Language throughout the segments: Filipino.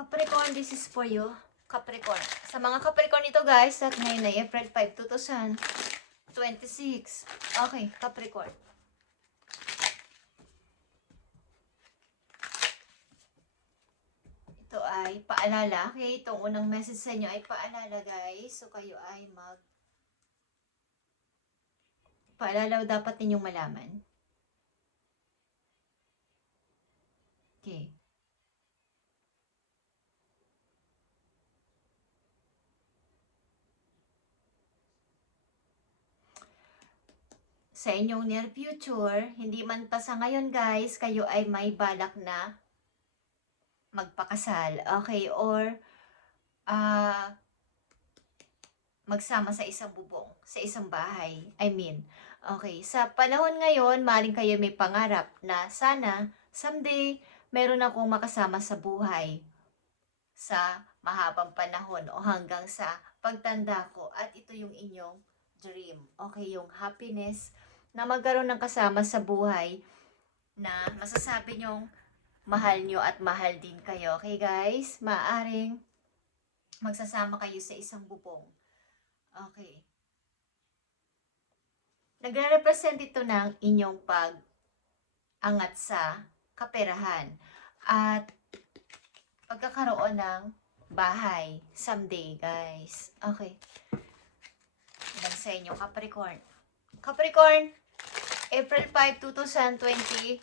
Capricorn, this is for you. Capricorn. Sa mga Capricorn ito guys, at ngayon ay April 5, 2026. Okay, Capricorn. Ito ay paalala. Okay, itong unang message sa inyo ay paalala guys. So kayo ay paalala dapat ninyong malaman. Okay. Sa inyong near future, hindi man pa sa ngayon guys, kayo ay may balak na magpakasal. Okay, or magsama sa isang bubong, sa isang bahay. Okay, sa panahon ngayon, maaaring kayo may pangarap na sana, someday, meron akong makasama sa buhay sa mahabang panahon o hanggang sa pagtanda ko. At ito yung inyong dream. Okay, yung happiness na magkaroon ng kasama sa buhay na masasabi nyong mahal nyo at mahal din kayo. Okay guys, maaaring magsasama kayo sa isang bubong. Okay. Nagre-represent ito ng inyong pag-angat sa kaperahan at pagkakaroon ng bahay someday, guys. Okay. Ilan sa inyo, Capricorn. Capricorn, April 5, 2026.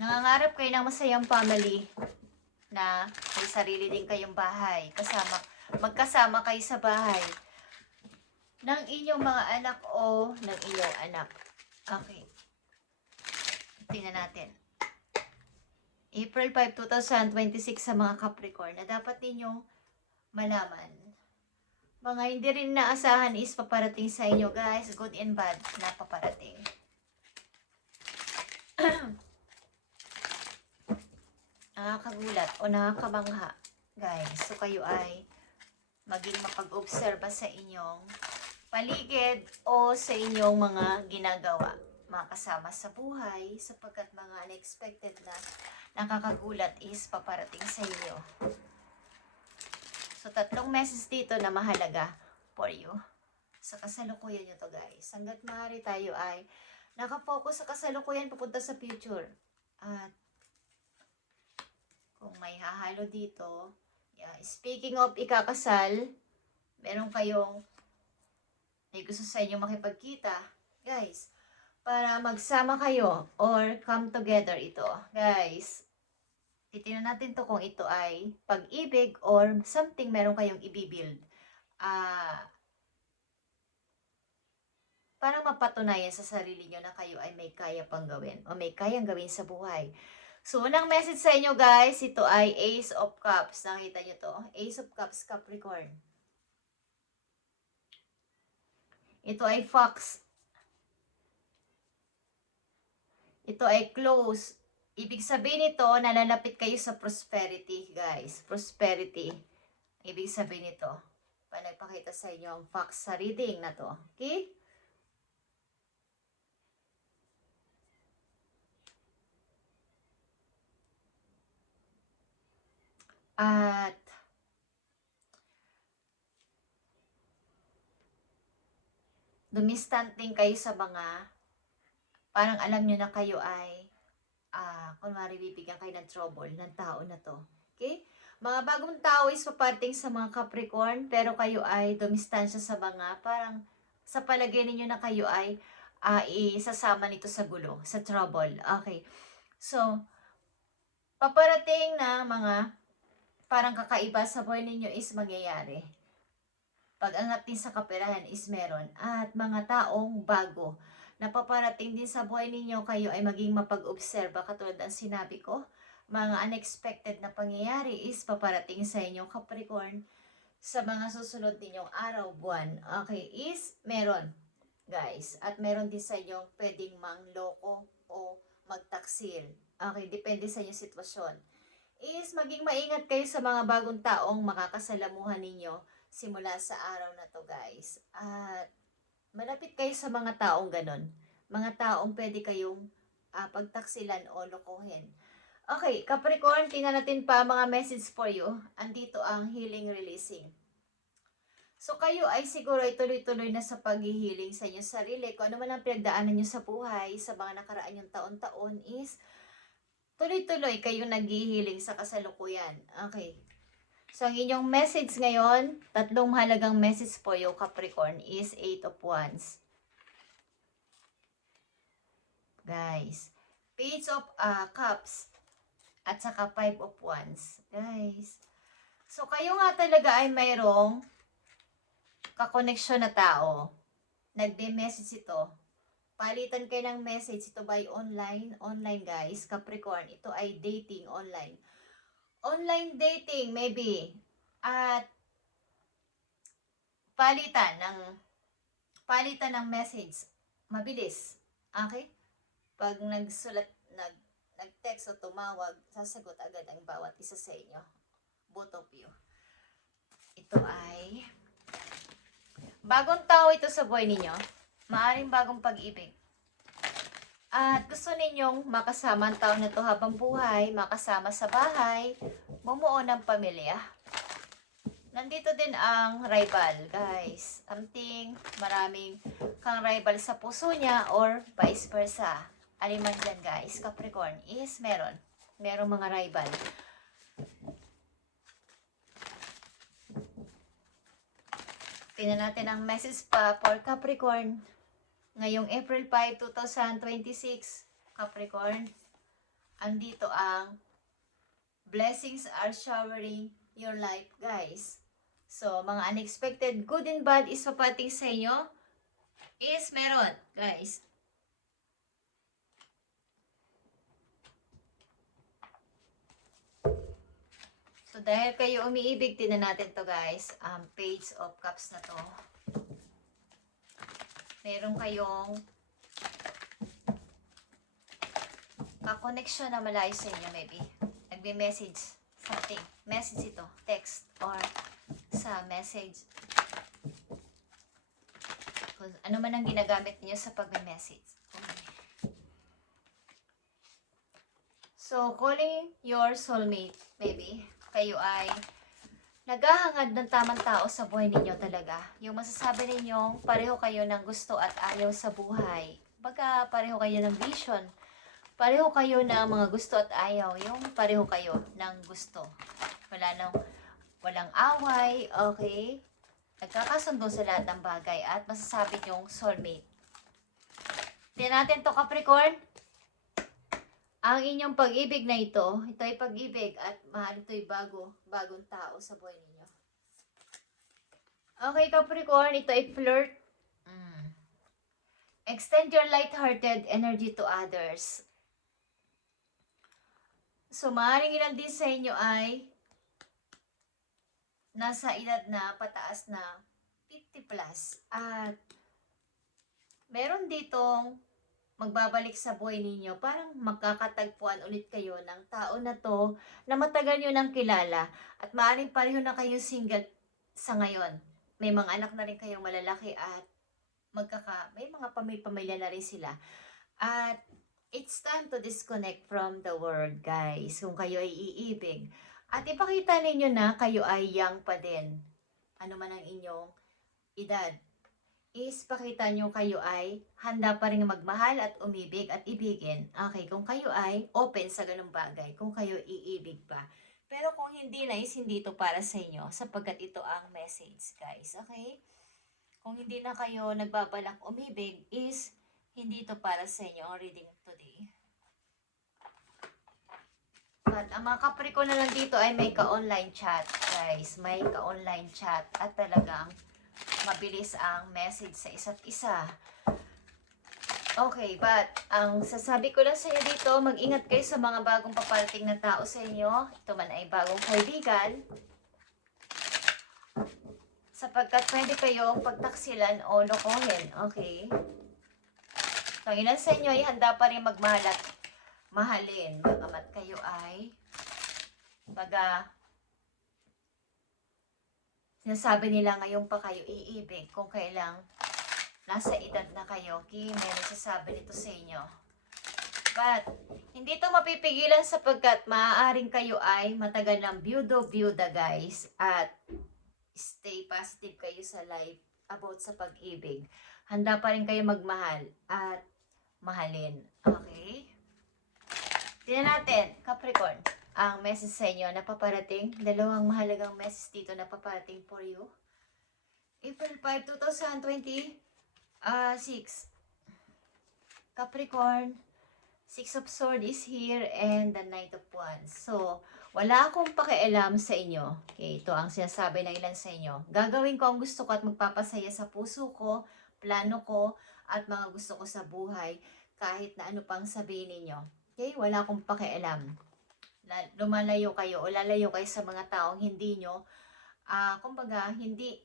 Nangangarap kayo ng masayang family na may sarili din kayong bahay. Magkasama kayo sa bahay ng inyong mga anak o ng inyong anak. Okay. Tingnan natin. April 5, 2026 sa mga Capricorn na dapat ninyong malaman. Mga hindi rin naasahan is paparating sa inyo guys. Good and bad na paparating. Nakakagulat o nakakabangha guys. So kayo ay maging mapag-obserba sa inyong paligid o sa inyong mga ginagawa, mga kasama sa buhay, sapagkat mga unexpected na nakakagulat is paparating sa inyo. So, 3 message dito na mahalaga for you. Sa kasalukuyan nyo to guys. Hanggat maaari tayo ay nakapokus sa kasalukuyan papunta sa future. At kung may hahalo dito, speaking of ikakasal, meron kayong may gusto sa inyo makipagkita, guys, para magsama kayo or come together ito. Guys, titingnan natin to kung ito ay pag-ibig or something meron kayong ibibuild. Para mapatunayan sa sarili nyo na kayo ay may kaya pang gawin o may kayang gawin sa buhay. So, unang message sa inyo guys, ito ay Ace of Cups. Nakita nyo to? Ace of Cups, Capricorn. Ito ay Fox. Ito ay Close. Ibig sabihin nito, nalalapit kayo sa prosperity, guys. Prosperity. Ibig sabihin nito, nagpakita sa inyo ang Fox sa reading na to. Okay? At dumistanting kayo sa mga parang alam nyo na kayo ay kunwari bibigyan kayo ng trouble ng tao na to. Okay? Mga bagong tao is paparating sa mga Capricorn, pero kayo ay dumistansya sa mga parang sa palagay ninyo na kayo ay isasama nito sa gulo, sa trouble. Okay. So, paparating na mga parang kakaiba sa buhay ninyo is mangyayari. Pag-angat din sa kaperahan is meron. At mga taong bago na paparating din sa buhay ninyo, kayo ay maging mapag-obserba. Katulad ng sinabi ko, mga unexpected na pangyayari is paparating sa inyo, Capricorn, sa mga susunod ninyong araw, buwan. Okay, is meron, guys. At meron din sa inyo pwedeng mangloko o magtaksil. Okay, depende sa inyong sitwasyon. Is maging maingat kayo sa mga bagong taong makakasalamuhan ninyo simula sa araw na to guys. At malapit kayo sa mga taong ganon. Mga taong pwede kayong pagtaksilan o lokohin. Okay, Capricorn, tingnan natin pa mga message for you. Andito ang healing releasing. So kayo ay siguro ay tuloy-tuloy na sa paghihiling sa inyong sarili. Kung ano man ang pinagdaanan nyo sa buhay, sa mga nakaraan yung taon-taon is tuloy-tuloy kayo naghihiling sa kasalukuyan. Okay. So ang inyong message ngayon, tatlong mahalagang message for you, Capricorn, is 8 of Wands. Guys, Page of Cups at saka 5 of Wands. Guys, so kayo nga talaga ay mayroong kakoneksyon na tao. Nagbe-message ito. Palitan kayo ng message. Ito by online. Online guys. Capricorn. Ito ay dating online. Online dating maybe. At palitan ng message. Mabilis. Okay? Pag nag-text o tumawag, sasagot agad ang bawat isa sa inyo. Both of you. Ito ay bagong tao ito sa buhay ninyo. Maaring bagong pag-ibig. At gusto ninyong makasama ang tao na to habang buhay, makasama sa bahay, bumuo ng pamilya. Nandito din ang rival, guys. Maraming kang rival sa puso niya or vice versa. Aliman dyan, guys. Capricorn is merong mga rival. Tingnan natin ang message pa for Capricorn. Ngayong April 5, 2026, Capricorn, andito ang blessings are showering your life, guys. So, mga unexpected good and bad is papating sa inyo is meron, guys. So, dahil kayo umiibig, tinan natin to guys. Page of Cups na to. Meron kayong kakoneksyon na malayo sa inyo maybe. Nagbe-message something. Message ito. Text or sa message. Kung ano man ang ginagamit niyo sa pagme-message. Okay. So, calling your soulmate maybe. Kayo ay naghahangad ng tamang tao sa buhay ninyo talaga. Yung masasabi ninyong pareho kayo ng gusto at ayaw sa buhay. Baga pareho kayo ng vision. Pareho kayo ng mga gusto at ayaw. Yung pareho kayo ng gusto. Walang away, okay? Nagkakasundo sa lahat ng bagay at masasabi nyong soulmate. Tingnan natin to Capricorn. Ang inyong pag-ibig na ito ay pag-ibig at mahal ito ay bagong tao sa buhay ninyo. Okay, Capricorn, ito ay flirt. Extend your light-hearted energy to others. So, maaaring ilan din sa inyo ay nasa edad na pataas na 50 plus. At meron ditong magbabalik sa buhay ninyo, parang magkakatagpuan ulit kayo ng tao na to na matagal nyo nang kilala at maaaring pareho na kayo single sa ngayon. May mga anak na rin kayong malalaki at may mga pamilya na rin sila. At it's time to disconnect from the world, guys, kung kayo ay iibig. At ipakita ninyo na kayo ay young pa din. Ano man ang inyong edad. Is pakita nyo kayo ay handa pa rin magmahal at umibig at ibigin. Okay, kung kayo ay open sa ganung bagay, kung kayo iibig pa. Pero kung hindi na is hindi ito para sa inyo sapagkat ito ang message, guys. Okay? Kung hindi na kayo nagbabalak umibig is hindi ito para sa inyo ang reading today. At ang mga Capricorn na lang dito ay may ka-online chat, guys. May ka-online chat at talagang mabilis ang message sa isa't isa. Okay, but ang sasabi ko lang sa inyo dito, mag-ingat kayo sa mga bagong paparating na tao sa inyo. Ito man ay bagong kaibigan. Sapagkat pwede kayong pagtaksilan o lokohin. Okay? So, ilan sa inyo ay handa pa rin magmahal at mahalin. Bagamat kayo ay sinasabi nila ngayon pa kayo iibig kung kailang nasa edad na kayo. May nagsasabi nito sa inyo. But, hindi ito mapipigilan sapagkat maaaring kayo ay matagal ng byuda guys. At stay positive kayo sa life about sa pag-ibig. Handa pa rin kayo magmahal at mahalin. Okay? Tingnan natin, Capricorn, ang message sa inyo na paparating. Dalawang mahalagang message dito na paparating for you. April 5, 2026. Capricorn, Six of Swords is here and the Knight of Wands. So, wala akong pakialam sa inyo. Okay, ito ang sinasabi ng ilan sa inyo. Gagawin ko ang gusto ko at magpapasaya sa puso ko, plano ko, at mga gusto ko sa buhay, kahit na ano pang sabihin ninyo. Okay, wala akong pakialam. Lumalayo kayo o lalayo kayo sa mga taong hindi nyo, kumbaga, hindi,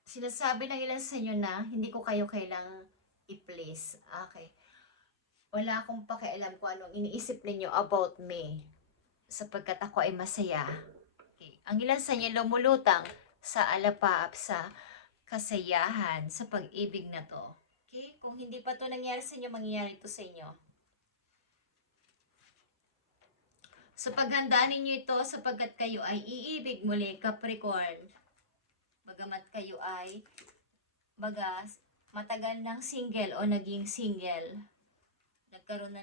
sinasabi ng ilan sa inyo na hindi ko kayo kailangang i-please. Okay. Wala akong pakialam kung anong iniisip ninyo about me sapagkat ako ay masaya. Okay. Ang ilan sa inyo lumulutang sa alapaap, sa kasayahan, sa pag-ibig na to. Okay? Kung hindi pa to nangyari sa inyo, mangyayari to sa inyo. So paghandaan ninyo ito sapagkat kayo ay iibig muli, Capricorn. Bagamat kayo ay matagal ng single o naging single. Nagkaroon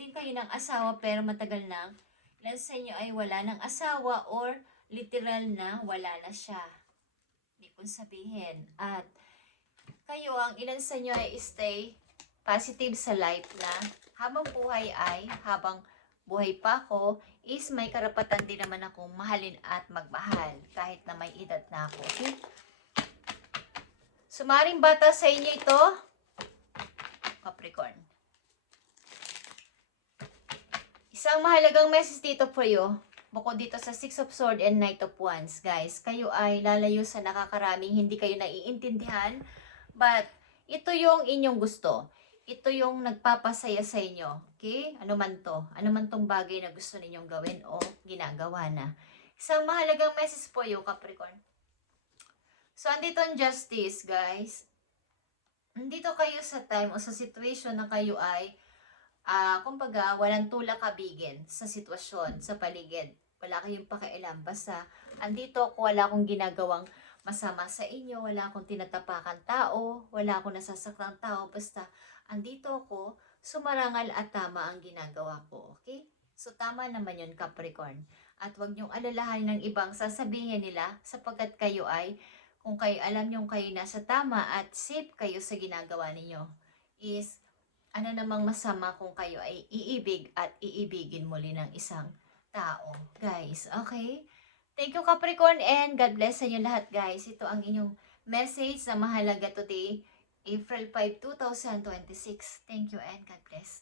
din kayo ng asawa pero matagal na. Ilan sa inyo ay wala ng asawa or literal na wala na siya. Hindi kong sabihin. At kayo, ang ilan sa inyo ay stay positive sa life na habang buhay pa ako, is may karapatan din naman akong mahalin at magmahal kahit na may edad na ako. Okay? Sumaring bata sa inyo ito, Capricorn. Isang mahalagang message dito for you, bukod dito sa Six of Swords and Knight of Wands, guys. Kayo ay lalayo sa nakakaraming, hindi kayo naiintindihan, but ito yung inyong gusto. Ito yung nagpapasaya sa inyo. Okay? Ano man to? Ano man tong bagay na gusto ninyong gawin o ginagawa na. Isang mahalagang message po you, Capricorn. So, andito ang justice, guys. Andito kayo sa time o sa situation na kayo ay kumbaga, walang tulak kabigin sa sitwasyon, sa paligid. Wala kayong pakialam. Basta, andito ako, wala akong ginagawang masama sa inyo, wala akong tinatapakan tao, wala akong nasasaklang tao. Basta, andito ako, sumarangal at tama ang ginagawa ko. Okay? So, tama naman yun, Capricorn. At huwag niyong alalahanin ng ibang sasabihin nila sapagkat kayo ay, kung kayo alam niyong kayo nasa tama at safe kayo sa ginagawa ninyo, is, ano namang masama kung kayo ay iibig at iibigin muli ng isang tao. Guys, okay? Thank you, Capricorn, and God bless sa inyo lahat, guys. Ito ang inyong message na mahalaga today, April 5, 2026. Thank you and God bless.